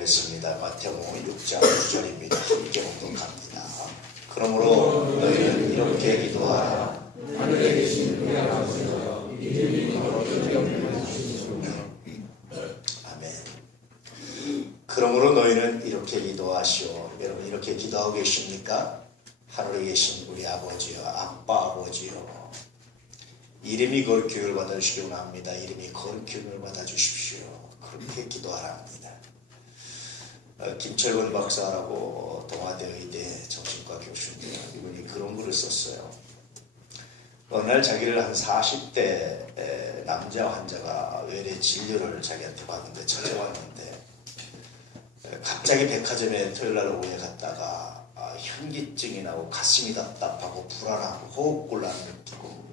보겠습니다. 마태복음 6장 9절입니다. 함께 공독합니다. 그러므로 너희는 이렇게 기도하라. 하늘에 계신 우리 아버지여, 이름이 거룩히 여김을 하시옵소서. 아멘. 그러므로 너희는 이렇게 기도하시오. 여러분 이렇게 기도하고 계십니까? 하늘에 계신 우리 아버지여, 아빠 아버지여, 이름이 거룩히 여김을 받아주시기 원합니다. 이름이 거룩히 여김을 받아주십시오. 그렇게 기도하랍니다. 김철근 박사라고 동아대 의대 정신과 교수인데요. 이분이 그런 글을 썼어요. 어느 날 자기를 한 40대 남자 환자가 외래 진료를 자기한테 받는데 찾아왔는데 갑자기 백화점에 토요일날 오후에 갔다가 현기증이 나고 가슴이 답답하고 불안하고 호흡곤란을 느끼고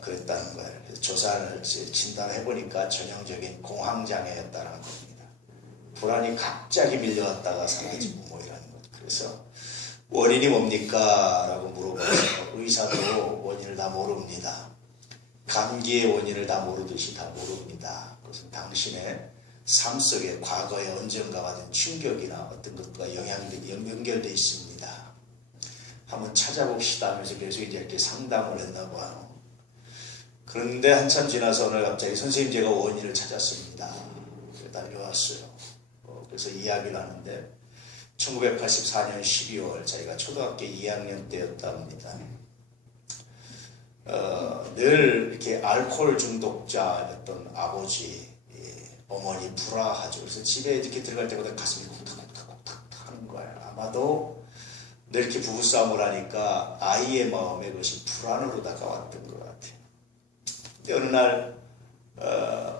그랬다는 거예요. 그래서 조사를 진단해보니까 전형적인 공황장애였다는 겁니다. 불안이 갑자기 밀려왔다가 사라지고 뭐 이런 것. 그래서 원인이 뭡니까? 라고 물어보면서 의사도 원인을 다 모릅니다. 감기의 원인을 다 모르듯이 다 모릅니다. 그것은 당신의 삶 속에 과거에 언젠가 받은 충격이나 어떤 것과 연결되어 있습니다. 한번 찾아봅시다 하면서 계속 이제 이렇게 상담을 했나 봐요. 그런데 한참 지나서 오늘 갑자기 선생님 제가 원인을 찾았습니다. 달려왔어요. 그래서 이야기를 하는데 1984년 12월 자기가 초등학교 2학년 때였답니다. 늘 이렇게 알코올 중독자였던 아버지, 어머니 불화하죠. 그래서 집에 이렇게 들어갈 때마다 가슴이 쿵탁쿵탁쿵탁 하는 거예요. 아마도 늘 이렇게 부부싸움을 하니까 아이의 마음에 그것이 불안으로 다가왔던 것 같아요. 근데 어느 날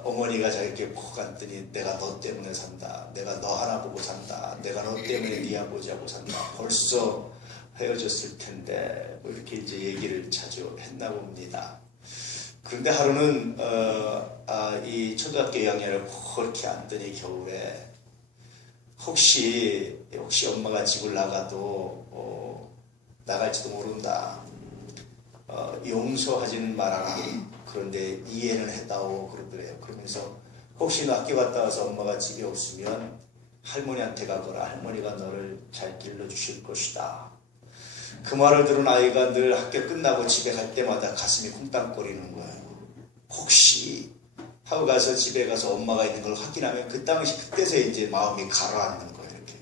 어머니가 자기에게 푹 앉더니 내가 너 때문에 산다. 내가 너 하나 보고 산다. 내가 너 때문에 네 아버지하고 산다. 벌써 헤어졌을 텐데 뭐 이렇게 이제 얘기를 자주 했나 봅니다. 그런데 하루는 이 초등학교 2학년을 그렇게 앉더니 겨울에 혹시 엄마가 집을 나가도 나갈지도 모른다. 용서하지는 말아라. 그런데 이해는 해다오 그러더래요. 그러면서 혹시 너 학교 갔다 와서 엄마가 집에 없으면 할머니한테 가거라. 할머니가 너를 잘 길러주실 것이다. 그 말을 들은 아이가 늘 학교 끝나고 집에 갈 때마다 가슴이 쿵땅거리는 거예요. 혹시 하고 가서 집에 가서 엄마가 있는 걸 확인하면 그때서 이제 마음이 가라앉는 거예요. 이렇게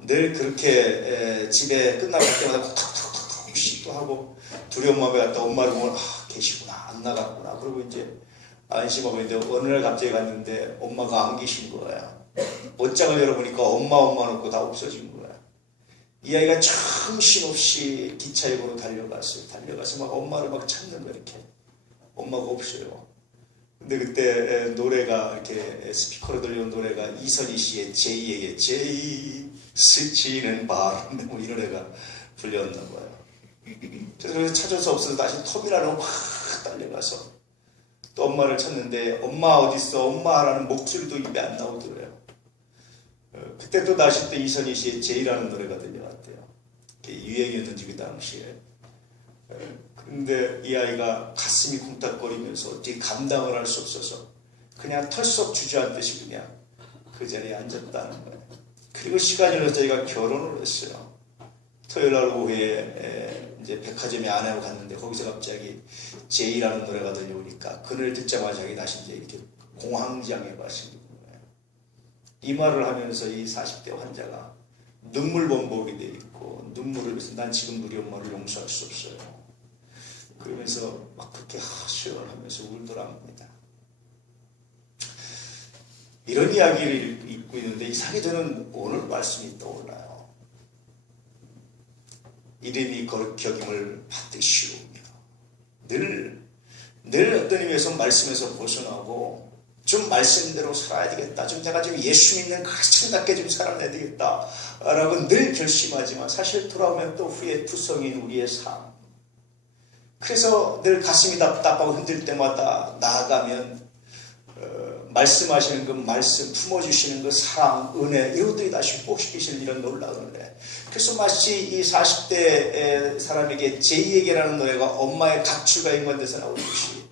늘 그렇게 집에 끝나고 갈 때마다 쿵탁탁탁 혹시 또 하고 두려운 마음에 갔다 엄마를 보면 계시구나. 안 나갔구나. 그리고 이제 안심하고 있는데 어느 날 갑자기 갔는데 엄마가 안 계신 거야. 옷장을 열어보니까 엄마 놓고 다 없어진 거야. 이 아이가 정신없이 기차역으로 달려갔어요. 달려가서 막 엄마를 막 찾는 거야. 이렇게 엄마가 없어요. 근데 그때 노래가 이렇게 스피커로 들려온 노래가 이선희 씨의 제이의 제이 스치는 바람 뭐 이 노래가 불렸나 봐요. 그래서 찾을 수 없어서 다시 터미널로 확 달려가서 또 엄마를 찾는데 엄마 어딨어? 엄마라는 목소리도 입에 안 나오더래요. 그때 또 다시 또 이선희 씨의 제이라는 노래가 들려왔대요. 유행이었는지 그 당시에. 그런데 이 아이가 가슴이 쿵탁거리면서 어떻게 감당을 할 수 없어서 그냥 털썩 주저앉듯이 그냥 그 자리에 앉았다는 거예요. 그리고 시간이 흘러서 저희가 결혼을 했어요. 토요일날 오후에 이제 백화점에 아내하고 갔는데 거기서 갑자기 제이라는 노래가 들려오니까 그 노래를 듣자마자 자기 다시 이제 이렇게 공황장애가 생기는 거예요. 이 말을 하면서 이 40대 환자가 눈물 범벅이 돼 있고 눈물을 흘려서 난 지금 우리 엄마를 용서할 수 없어요. 그러면서 막 그렇게 하소연을 하면서 울더랍니다. 이런 이야기를 읽고 있는데 이상하게 저는 오늘 말씀이 떠올라요. 이름이 거룩히 여김을 받으시오며 늘 어떤 의미에서 말씀에서 벗어나고 좀 말씀대로 살아야 되겠다. 좀 내가 좀 예수 믿는 크리스천답게 좀 살아내야 되겠다. 라고 늘 결심하지만 사실 돌아오면 또 후에 투성인 우리의 삶. 그래서 늘 가슴이 답답하고 흔들 때마다 나아가면 말씀하시는 그 말씀, 품어주시는 그 사랑, 은혜, 이것들이 다시 회복시키시는 이런 놀라운 은혜. 그래서 마치 이 40대 사람에게 제이에게라는 노래가 엄마의 가출과 연관돼서 나오듯이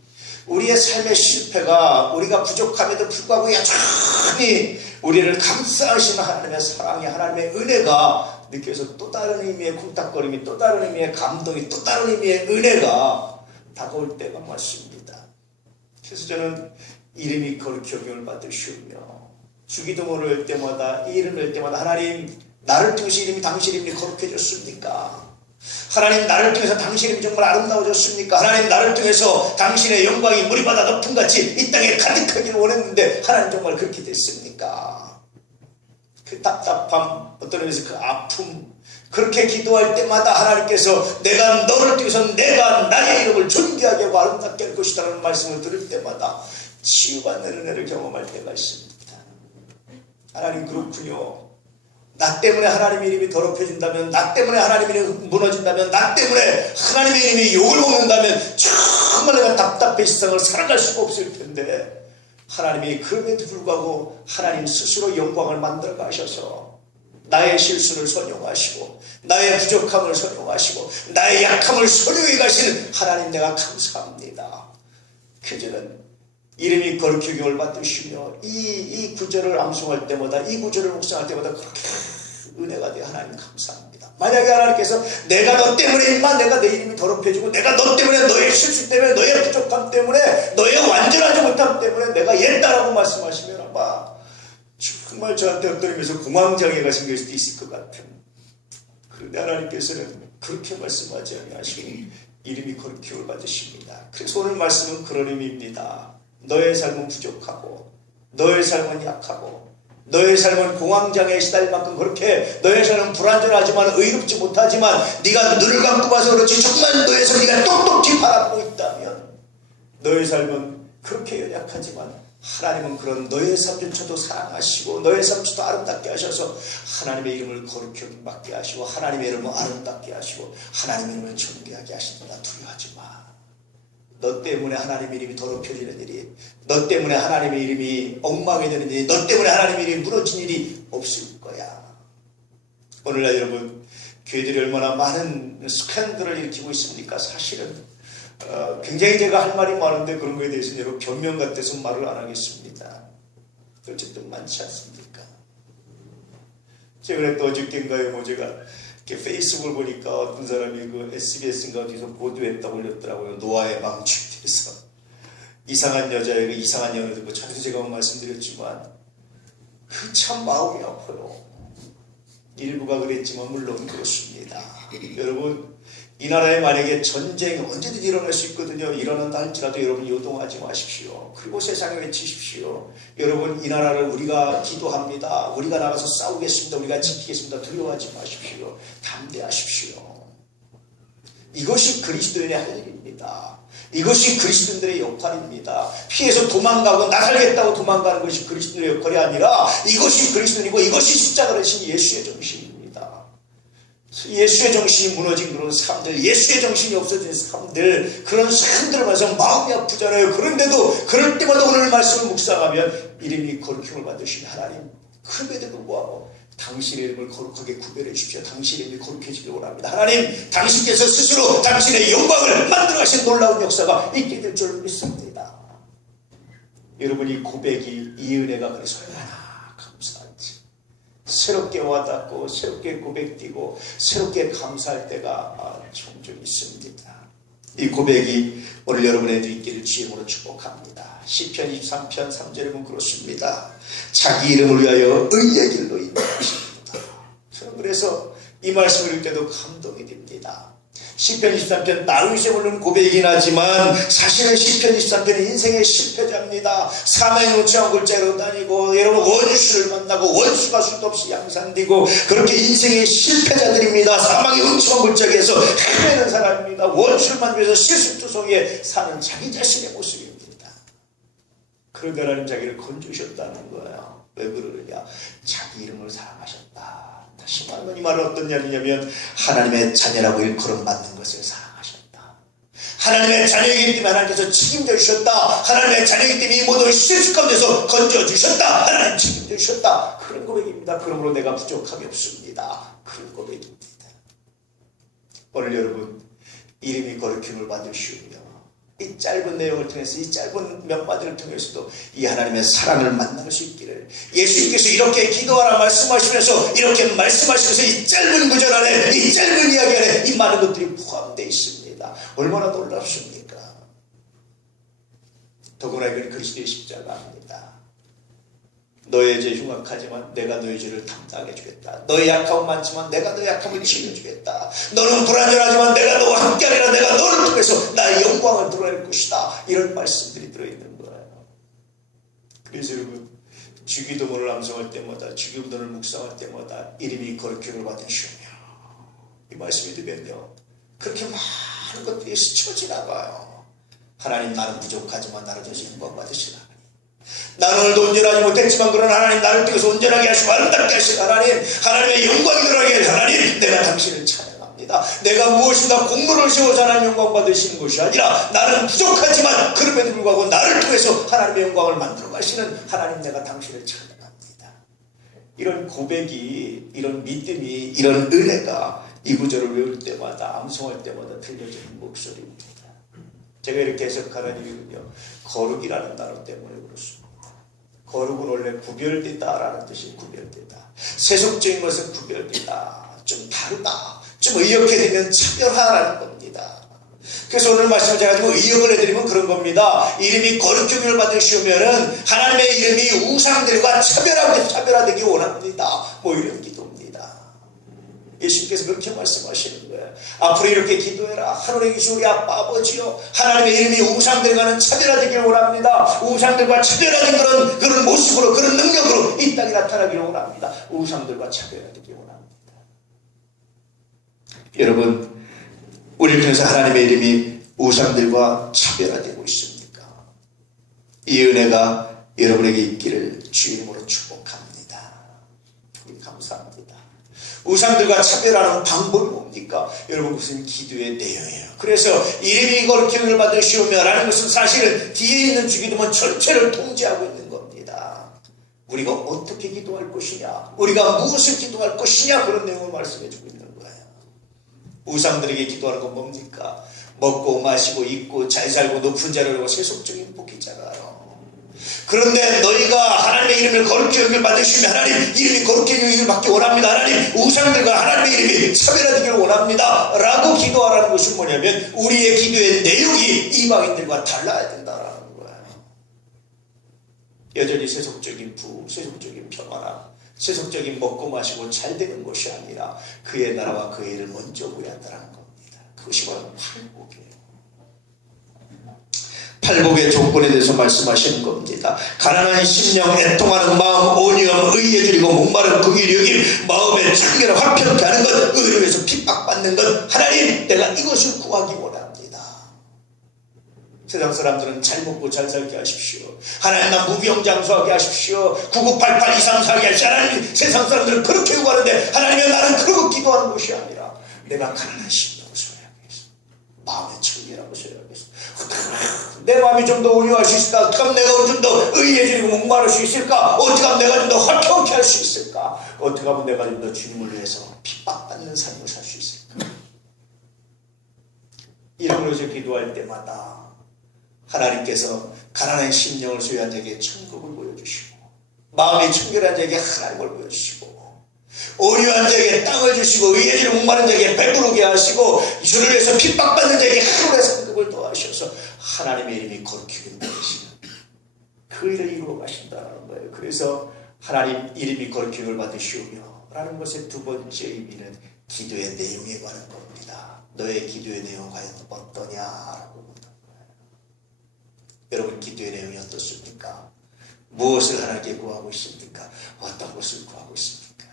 우리의 삶의 실패가 우리가 부족함에도 불구하고 여전히 우리를 감싸시는 하나님의 사랑이, 하나님의 은혜가 느껴서 또 다른 의미의 쿵딱거림이, 또 다른 의미의 감동이, 또 다른 의미의 은혜가 다가올 때가 많습니다. 그래서 저는 이름이 거룩히 여김을 받으시오며 주기도문을 할 때마다, 이 이름을 할 때마다 하나님, 나를 통해서 이름이 당신 이름이 거룩해졌습니까? 하나님, 나를 통해서 당신 이름이 정말 아름다워졌습니까? 하나님, 나를 통해서 당신의 영광이 무리바다 높음같이 이 땅에 가득하기를 원했는데 하나님 정말 그렇게 됐습니까? 그 답답함, 어떤 의미에서 그 아픔, 그렇게 기도할 때마다 하나님께서 내가 너를 통해서 내가 나의 이름을 존귀하게 하고 아름답게 할 것이라는 말씀을 들을 때마다 치유받는 은혜를 경험할 때가 있습니다. 하나님, 그렇군요. 나 때문에 하나님의 이름이 더럽혀진다면, 나 때문에 하나님의 이름이 무너진다면, 나 때문에 하나님의 이름이 욕을 먹는다면 정말 내가 답답해 세상을 살아갈 수가 없을 텐데 하나님이 그럼에도 불구하고 하나님 스스로 영광을 만들어 가셔서 나의 실수를 선용하시고 나의 부족함을 선용하시고 나의 약함을 선용해 가시는 하나님, 내가 감사합니다. 그저는 이름이 거룩히 여김을 받으시며 이 구절을 암송할 때마다, 이 구절을 묵상할 때마다 그렇게 은혜가 되어 하나님 감사합니다. 만약에 하나님께서 내가 너 때문에 임마 내가 내 이름이 더럽혀지고 내가 너 때문에, 너의 실수 때문에, 너의 부족함 때문에, 너의 완전하지 못함 때문에 내가 옛다라고 말씀하시면 아마 정말 저한테 어떤 의미에서 공황장애가 생길 수도 있을 것 같은, 그런데 하나님께서는 그렇게 말씀하지 아니하시고 이름이 거룩히 여김을 받으십니다. 그래서 오늘 말씀은 그런 의미입니다. 너의 삶은 부족하고 너의 삶은 약하고 너의 삶은 공황장애에 시달릴 만큼 그렇게 너의 삶은 불완전하지만 의롭지 못하지만 네가 눈을 감고 봐서 그렇지 정말 너의 삶 네가 똑똑히 바라보고 있다면 너의 삶은 그렇게 연약하지만 하나님은 그런 너의 삶조차도 사랑하시고 너의 삶조차도 아름답게 하셔서 하나님의 이름을 거룩히 여김받게 하시고 하나님의 이름을 아름답게 하시고 하나님의 이름을 존귀하게 하신다. 두려워하지 마. 너 때문에 하나님의 이름이 더럽혀지는 일이, 너 때문에 하나님의 이름이 엉망이 되는 일이, 너 때문에 하나님의 이름이 무너진 일이 없을 거야. 오늘날 여러분, 교회들이 얼마나 많은 스캔들을 일으키고 있습니까? 사실은 굉장히 제가 할 말이 많은데 그런 거에 대해서는 여러분 변명 같아서 말을 안 하겠습니다. 어쨌든 많지 않습니까? 최근에 또 어저께인가요, 제가 페이스북을 보니까 어떤 사람이 그 SBS인가 어디서 보도했다고 올렸더라고요. 노아의 망치에 대해서. 이상한 여자의 그 이상한 연을 듣고 전에도 제가 말씀드렸지만 그 참 마음이 아파요. 일부가 그랬지만 물론 그렇습니다. 여러분, 이 나라에 만약에 전쟁이 언제든지 일어날 수 있거든요. 일어난다 할지라도 여러분 요동하지 마십시오. 그리고 세상에 외치십시오. 여러분, 이 나라를 우리가 기도합니다. 우리가 나가서 싸우겠습니다. 우리가 지키겠습니다. 두려워하지 마십시오. 담대하십시오. 이것이 그리스도인의 할 일입니다. 이것이 그리스도인들의 역할입니다. 피해서 도망가고 나가겠다고 도망가는 것이 그리스도인의 역할이 아니라 이것이 그리스도인이고 이것이 십자가를 지신 예수의 정신입니다. 예수의 정신이 무너진 그런 사람들, 예수의 정신이 없어진 사람들, 그런 사람들을 만나서 마음이 아프잖아요. 그런데도 그럴 때마다 오늘 말씀을 묵상하면 이름이 거룩히 여김을 받으신 하나님, 그럼에도 불구하고 당신의 이름을 거룩하게 구별해 주십시오. 당신의 이름이 거룩해지길 원합니다. 하나님, 당신께서 스스로 당신의 영광을 만들어 가신 놀라운 역사가 있게 될 줄 믿습니다. 여러분, 이 고백이, 이 은혜가 그래서 얼마나 감사한지, 새롭게 와닿고 새롭게 고백되고 새롭게 감사할 때가 종종 있습니다. 이 고백이 오늘 여러분에게 있기를 주임으로 축복합니다. 시편 23편 3절에 보면 그렇습니다. 자기 이름을 위하여 의의 길로 인도하십니다. 저는 그래서 이 말씀을 읽을 때도 감동이 됩니다. 시편 23편 다윗이 부른 고백이긴 하지만 사실은 시편 23편은 인생의 실패자입니다. 사망의 우창한 골짜기로 다니고 여러분 원수를 만나고 원수가 수도 없이 양산되고 그렇게 인생의 실패자들입니다. 사망의 우창한 골짜기에서 헤매는 사람입니다. 원수를 만나서 실수투성이에 사는 자기 자신의 모습입니다. 그런데 하나님 자기를 건져주셨다는 거예요. 왜 그러느냐? 자기 이름을 사랑하셨다. 다시 말하면 이 말은 어떤 이야기냐면 하나님의 자녀라고 일컬음 받는 것을 사랑하셨다. 하나님의 자녀이기 때문에 하나님께서 책임져 주셨다. 하나님의 자녀이기 때문에 이 모든 실수 가운데서 건져 주셨다. 하나님 책임져 주셨다. 그런 고백입니다. 그러므로 내가 부족함이 없습니다. 그런 고백입니다. 오늘 여러분, 이름이 거룩히 여김을 받으시오며 이 짧은 내용을 통해서, 이 짧은 몇 마디를 통해서도 이 하나님의 사랑을 만날 수 있기를, 예수님께서 이렇게 기도하라 말씀하시면서 이렇게 말씀하시면서 이 짧은 구절 안에, 이 짧은 이야기 안에 이 많은 것들이 포함되어 있습니다. 얼마나 놀랍습니까? 더구나 이건 그리스도의 십자가입니다. 너의 죄 흉악하지만 내가 너의 죄를 담당해 주겠다. 너의 약함은 많지만 내가 너의 약함을 치료주겠다. 너는 불완전하지만 내가 너와 함께하리라. 내가 너를 통해서 나의 영광을 드러낼 것이다. 이런 말씀들이 들어있는 거예요. 그래서 여러분, 주기도문을 암송할 때마다, 주기도문을 묵상할 때마다 이름이 거룩함을 받으시며, 이 말씀이 되면요, 그렇게 많은 것들이 스쳐 지나가요. 하나님, 나는 부족하지만 나를 통해서 영광 받으시라. 나는 오늘도 온전하지 못했지만 그러나 하나님, 나를 통해서 온전하게 하시고 아름답게 하시는 하나님, 하나님의 영광이 드러나게 하시는 하나님, 내가 당신을 찬양합니다. 내가 무엇인가 공로를 세워서 하나님 영광 받으시는 것이 아니라 나는 부족하지만 그럼에도 불구하고 나를 통해서 하나님의 영광을 만들어 가시는 하나님, 내가 당신을 찬양합니다. 이런 고백이, 이런 믿음이, 이런 은혜가 이 구절을 외울 때마다, 암송할 때마다 들려지는 목소리입니다. 제가 이렇게 해석하는 이유는요, 거룩이라는 단어 때문에 그렇습니다. 거룩은 원래 구별되다라는 뜻이 구별되다. 세속적인 것은 구별되다. 좀 다르다. 좀 의역해 되면 차별화라는 겁니다. 그래서 오늘 말씀을 제가 좀 의역을 해드리면 그런 겁니다. 이름이 거룩함을 받으시면은 하나님의 이름이 우상들과 차별화되기 원합니다. 뭐 이런 기도입니다. 예수님께서 그렇게 말씀하시는 거예요. 앞으로 이렇게 기도해라. 하늘에 계신 우리 아빠 아버지요, 하나님의 이름이 우상들과는 차별화되기를 원합니다. 우상들과 차별화된 그런 모습으로, 그런 능력으로 이 땅에 나타나기를 원합니다. 우상들과 차별화되기를 원합니다. 여러분, 우리를 통해서 하나님의 이름이 우상들과 차별화되고 있습니까? 이 은혜가 여러분에게 있기를 주 이름으로 축복합니다. 우리 감사합니다. 우상들과 차별하는 방법이 뭡니까? 여러분, 그것은 기도의 내용이에요. 그래서 이름이 거룩함을 받으시오며라는 것은 사실은 뒤에 있는 주기도문 전체를 통제하고 있는 겁니다. 우리가 어떻게 기도할 것이냐, 우리가 무엇을 기도할 것이냐, 그런 내용을 말씀해주고 있는 거예요. 우상들에게 기도하는 건 뭡니까? 먹고 마시고 입고 잘 살고 높은 자를 이루고 세속적인 복이잖아요. 그런데 너희가 하나님의 이름을 거룩히 여기를 받으시면 하나님 이름이 거룩히 여기를 받기 원합니다. 하나님, 우상들과 하나님의 이름이 차별화되기를 원합니다 라고 기도하라는 것은 뭐냐면, 우리의 기도의 내용이 이방인들과 달라야 된다라는 거예요. 여전히 세속적인 부흥, 세속적인 평안함, 세속적인 먹고 마시고 잘 되는 것이 아니라 그의 나라와 그의 일을 먼저 구한다는 겁니다. 그것이 바로 팔복이에요. 팔복의 조건에 대해서 말씀하시는 겁니다. 가난한 심령, 애통하는 마음, 온유함, 의에 줄이고 목마른 긍휼히 여김, 마음에 청결을 화평케 하는 것, 의를 위해서 핍박받는 것, 하나님, 내가 이것을 구하기 원합니다. 세상 사람들은 잘 먹고 잘 살게 하십시오. 하나님, 나 무병장수하게 하십시오. 9988 234하게 하십시오. 하나님, 세상 사람들은 그렇게 요구하는데 하나님의 나는 그러고 기도하는 것이 아니라 내가 가난한 심령을 소유하겠어. 마음의 청결하고 소유하겠어. 내 마음이 좀 더 온유할 수 있을까? 어떻게 하면 내가 좀 더 의해지고 목마를 수 있을까? 어떻게 하면 내가 좀 더 화평케 할 수 있을까? 어떻게 하면 내가 좀 더 주님을 위해서 핍박받는 삶을 살 수 있을까? 이런 것을 기도할 때마다 하나님께서 가난한 심령을 소유한 자에게 천국을 보여주시고, 마음이 청결한 자에게 하나님을 보여주시고, 온유한 자에게 땅을 주시고, 의해지는 목마른 자에게 배부르게 하시고, 주를 위해서 핍박받는 자에게 하늘의 상급을 더하셔서 하나님의 이름이 거룩히 받으시는 그 일을 이루어 가신다는 거예요. 그래서 하나님 이름이 거룩히 받으시오며 라는 것의 두 번째 의미는 기도의 내용에 관한 겁니다. 너의 기도의 내용은 과연 어떠냐라고 묻는 거예요. 여러분, 기도의 내용이 어떻습니까? 무엇을 하나님께 구하고 있습니까? 어떤 것을 구하고 있습니까?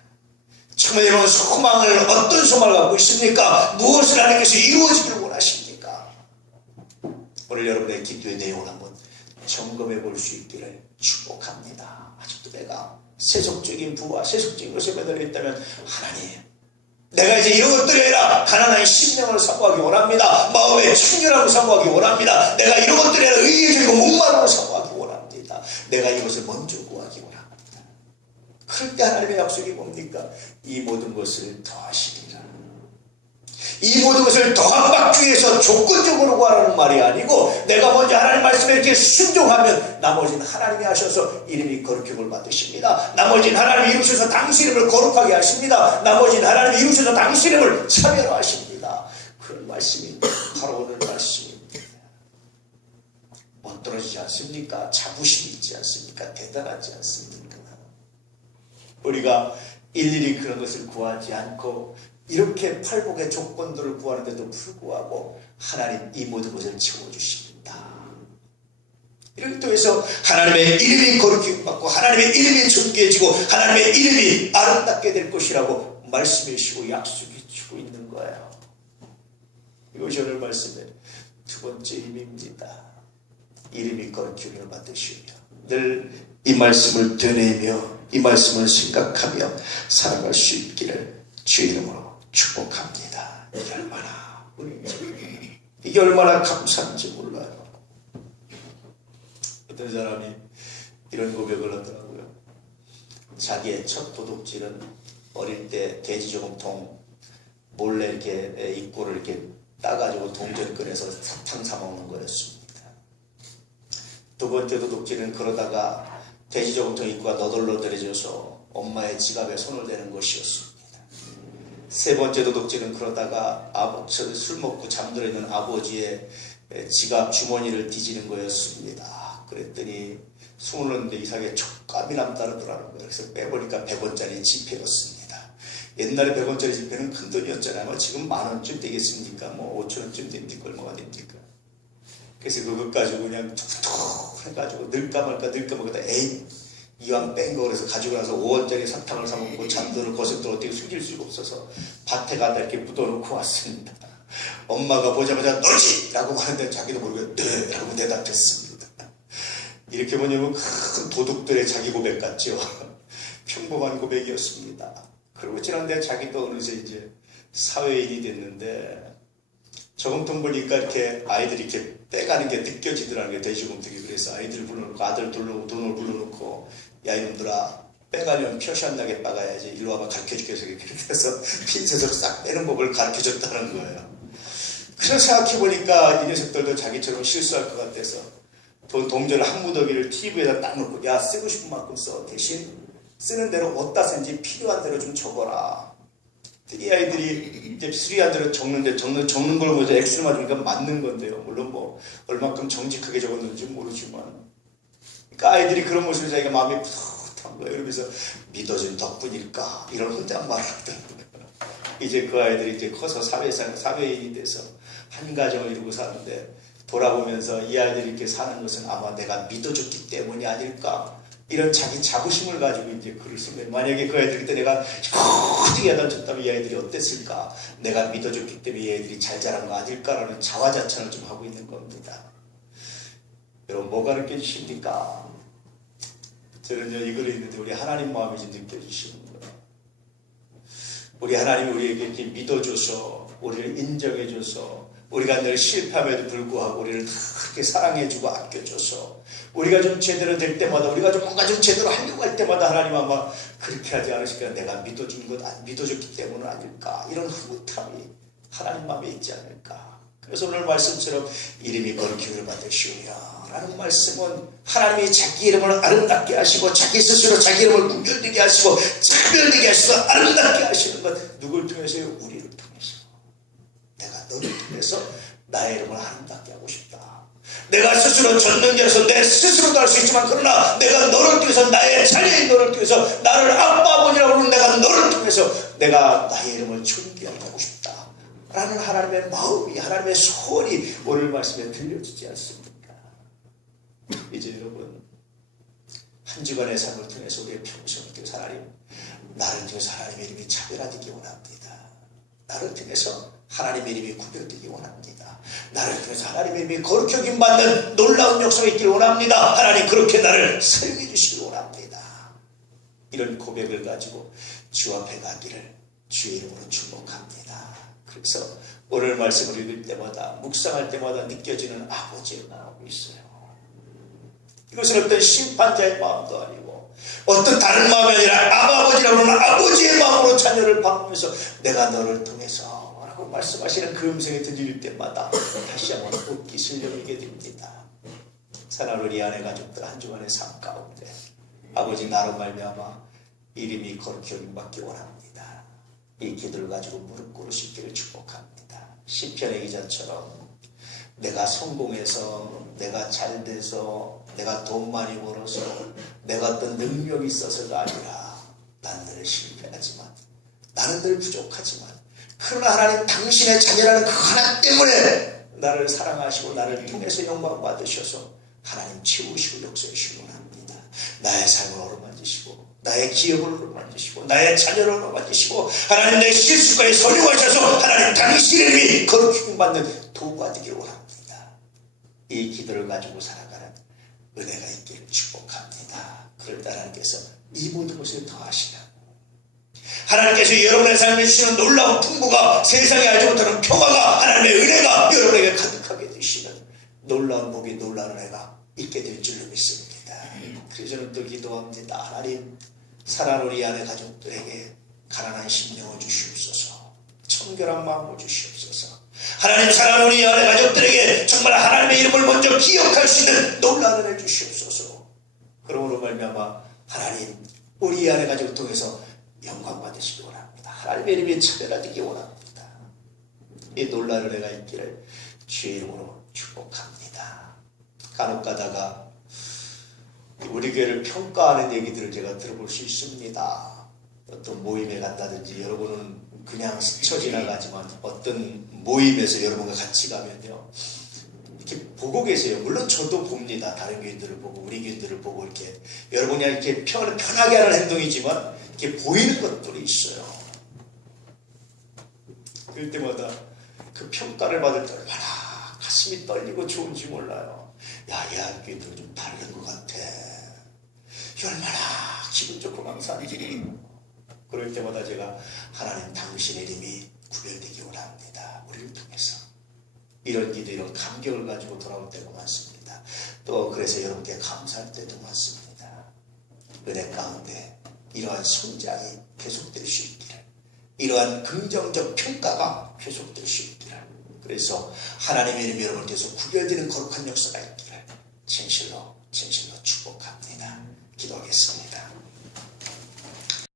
처음에 여러분, 소망을, 어떤 소망을 갖고 있습니까? 무엇을 하나님께서 이루어지기를 원하십니까? 오늘 여러분의 기도의 내용을 한번 점검해 볼 수 있기를 축복합니다. 아직도 내가 세속적인 부와 세속적인 것에 매달려 있다면, 하나님, 내가 이제 이런 것들이 아니라 가난한 심령을 사모하기 원합니다. 마음의 청결함을 사모하기 원합니다. 내가 이런 것들이 아니라 의해지고 목마름을 사모하기 원합니다. 내가 이것을 먼저 구하기 원합니다. 그럴 때 하나님의 약속이 뭡니까? 이 모든 것을 더하시리라. 이 모든 것을 더함받기 위해서 조건적으로 구하라는 말이 아니고 내가 먼저 하나님 말씀에 이렇게 순종하면 나머지는 하나님이 하셔서 이름이 거룩함을 받으십니다. 나머지는 하나님이 이루셔서 당신 이름을 거룩하게 하십니다. 나머지는 하나님이 이루셔서 당신 이름을 차별하십니다. 그런 말씀이 바로 오늘 말씀입니다. 멋들어지지 않습니까? 자부심이 있지 않습니까? 대단하지 않습니까? 우리가 일일이 그런 것을 구하지 않고 이렇게 팔복의 조건들을 구하는데도 불구하고 하나님 이 모든 것을 채워주십니다. 이를 통해서 하나님의 이름이 거룩히 받고 하나님의 이름이 존귀해지고 하나님의 이름이 아름답게 될 것이라고 말씀해 주시고 약속해 주고 있는 거예요. 이것이 오늘 말씀의 두 번째 힘입니다. 이름이 거룩히 우리를 받으시며 늘 이 말씀을 되뇌며 이 말씀을 생각하며 살아갈 수 있기를 주의 이름으로 축복합니다. 이게 얼마나 감사한지 몰라요. 어떤 사람이 이런 고백을 하더라고요. 자기의 첫 도둑질은 어릴 때 돼지저금통 몰래 이렇게 입구를 이렇게 따가지고 동전 꺼내서 사탕 사 먹는 거였습니다. 두 번째 도둑질은 그러다가 돼지저금통 입구가 너덜너덜해져서 엄마의 지갑에 손을 대는 것이었습니다. 세 번째 도둑질은 그러다가 술 먹고 잠들어 있는 아버지의 지갑 주머니를 뒤지는 거였습니다. 그랬더니 손을 넣는데 이상하게 촉감이 남다르더라는 거예요. 그래서 빼보니까 100원짜리 지폐였습니다. 옛날에 100원짜리 지폐는 큰 돈이었잖아요. 지금 10,000원쯤 되겠습니까? 뭐 5,000원쯤 됩니까? 얼마가 됩니까? 그래서 그것 가지고 그냥 툭툭 해가지고 늘까 말까 에이 이왕 뺀 거 그래서 가지고 나서 5원짜리 사탕을 사먹고 잠들을 거슬러 어떻게 숨길 수가 없어서 밭에 가다 이렇게 묻어놓고 왔습니다. 엄마가 보자마자 너지! 라고 하는데 자기도 모르게 네! 라고 대답했습니다. 이렇게 보냐면 큰 도둑들의 자기 고백 같죠. 평범한 고백이었습니다. 그리고 지난데 자기도 어느새 이제 사회인이 됐는데 저금통 보니까 이렇게 아이들이 이렇게 빼가는 게 느껴지더라는 게 돼지저금통이. 그래서 아이들 불러놓고 아들 돈을 불러놓고 야 이놈들아 빼가려면 표시 안 나게 빠가야지 일로 와봐 가르쳐줄게 해서 이렇게 해서 핀셋으로 싹 빼는 법을 가르쳐줬다는 거예요. 그래서 생각해보니까 이 녀석들도 자기처럼 실수할 것 같아서 동전을 한 무더기를 TV에다 딱 놓고 야 쓰고 싶은 만큼 써. 대신 쓰는 대로 어디다 쓴지 필요한 대로 좀 적어라. 이 아이들이 이제 필요한 대로 적는데 적는 걸 보면서 액수를 맞으니까 맞는 건데요. 물론 뭐 얼마큼 정직하게 적었는지 모르지만 그러니까 아이들이 그런 모습에 자기가 마음이 푸듯한 거예요. 이러면서 믿어준 덕분일까 이런 혼잣말을 하더라고요. 이제 그 아이들이 이제 커서 사회인이 돼서 한 가정을 이루고 사는데 돌아보면서 이 아이들이 이렇게 사는 것은 아마 내가 믿어줬기 때문이 아닐까 이런 자기 자부심을 가지고 이제 글을 쓴 거예요. 만약에 그 아이들 그때 내가 어떻게 야단쳤다면 이 아이들이 어땠을까? 내가 믿어줬기 때문에 이 아이들이 잘 자란 거 아닐까라는 자화자찬을 좀 하고 있는 겁니다. 여러분 뭐가 느껴지십니까? 저는요 이 글을 읽는데 우리 하나님 마음이 좀 느껴지시는 거예요. 우리 하나님이 우리에게 이렇게 믿어줘서 우리를 인정해줘서 우리가 늘 실패함에도 불구하고 우리를 그렇게 사랑해주고 아껴줘서 우리가 좀 제대로 될 때마다 우리가 좀 뭔가 좀 제대로 하려고 할 때마다 하나님 아마 그렇게 하지 않으실까? 내가 믿어줬기 때문은 아닐까? 이런 흐뭇함이 하나님 마음에 있지 않을까? 그래서 오늘 말씀처럼 이름이 거룩히 받으시오라 라는 말씀은 하나님이 자기 이름을 아름답게 하시고 자기 스스로 자기 이름을 구별되게 하시고 차별되게 하시고 아름답게 하시는 것 누굴 통해서요? 우리를 통해서. 내가 너를 통해서 나의 이름을 아름답게 하고 싶다. 내가 스스로 전능자로서 내 스스로도 할 수 있지만 그러나 내가 너를 통해서 나의 자녀인 너를 통해서 나를 아빠 아버지라고 부르는 내가 너를 통해서 내가 나의 이름을 존귀하게 하고 싶다 라는 하나님의 마음이 하나님의 소원이 오늘 말씀에 들려지지 않습니까? 이제 여러분 한 주간의 삶을 통해서 우리의 평생을 통해서 하나님 나를 통해서 하나님의 이름이 차별화되기 원합니다. 나를 통해서 하나님의 이름이 구별되기 원합니다. 나를 통해서 하나님의 이름이 거룩히 여김받는 놀라운 역사가 있기를 원합니다. 하나님 그렇게 나를 사용해 주시기 원합니다. 이런 고백을 가지고 주 앞에 가기를 주의 이름으로 축복합니다. 그래서 오늘 말씀을 읽을 때마다 묵상할 때마다 느껴지는 아버지의 마음이 있어요. 이것은 어떤 심판자의 마음도 아니고 어떤 다른 마음이 아니라 아버지라고 하는 아버지의 마음으로 자녀를 바꾸면서 내가 너를 통해서 하고 말씀하시는 그 음성이 들릴 때마다 다시 한번 웃기 실려오게 됩니다. 사랑하는 우리 아내 가족들 한 주간의 삶 가운데 아버지 나로 말미암아 이름이 거룩히 여김받기 원합니다. 이 기도를 가지고 무릎 꿇으시기를 축복합니다. 시편의 기자처럼 내가 성공해서, 내가 잘돼서, 내가 돈 많이 벌어서, 내가 어떤 능력이 있어서가 아니라 나는 늘 실패하지만, 나는 늘 부족하지만, 그러나 하나님 당신의 자녀라는 그 하나 때문에 나를 사랑하시고 나를 통해서 영광 받으셔서 하나님 채우시고 역사해 주시기 원합니다. 나의 삶을 어루만지시고 나의 기업을 어루만지시고 나의 자녀를 어루만지시고 하나님 내 실수까지 설명하셔서 하나님 당신의 이름이 거룩히 받는 도구가 되기를 원합니다. 이 기도를 가지고 살아가는 은혜가 있기를 축복합니다. 그럴 때 하나님께서 이 모든 것을 더하시라. 하나님께서 여러분의 삶에 주시는 놀라운 풍부가 세상에 알지 못하는 평화가 하나님의 은혜가 여러분에게 가득하게 되시는 놀라운 법이 놀라운 은혜가 있게 될 줄로 믿습니다. 그래서 저는 또 기도합니다. 하나님 사랑하는 우리 아내 가족들에게 가난한 심령을 주시옵소서. 청결한 마음을 주시옵소서. 하나님 사랑하는 우리 아내 가족들에게 정말 하나님의 이름을 먼저 기억할 수 있는 놀라운 은혜를 주시옵소서. 그러므로 말미암아 하나님 우리 아내 가족을 통해서 영광 받으시기 원합니다. 하나님의 이름이 차별화되기 원합니다. 이 놀라운 은혜가 있기를 주의 이름으로 축복합니다. 간혹 가다가 우리 교회를 평가하는 얘기들을 제가 들어볼 수 있습니다. 어떤 모임에 간다든지 여러분은 그냥 스쳐 지나가지만 어떤 모임에서 여러분과 같이 가면요 이렇게 보고 계세요. 물론 저도 봅니다. 다른 교인들을 보고 우리 교인들을 보고 이렇게 여러분이 이렇게 편하게 하는 행동이지만 이렇게 보이는 것들이 있어요. 그럴 때마다 그 평가를 받을 때 얼마나 가슴이 떨리고 좋은지 몰라요. 야, 이 교인들은 좀 다른 것 같아. 얼마나 기분 좋고 감사한지. 그럴 때마다 제가 하나님 당신의 이름이 구별되기 원합니다. 우리를 통해서 이런 기도 이런 감격을 가지고 돌아올 때가 많습니다. 또 그래서 여러분께 감사할 때도 많습니다. 은혜 가운데 이러한 성장이 계속될 수 있기를, 이러한 긍정적 평가가 계속될 수 있기를, 그래서 하나님의 이름이 여러분께서 구별되는 거룩한 역사가 있기를 진실로 축복합니다. 기도하겠습니다.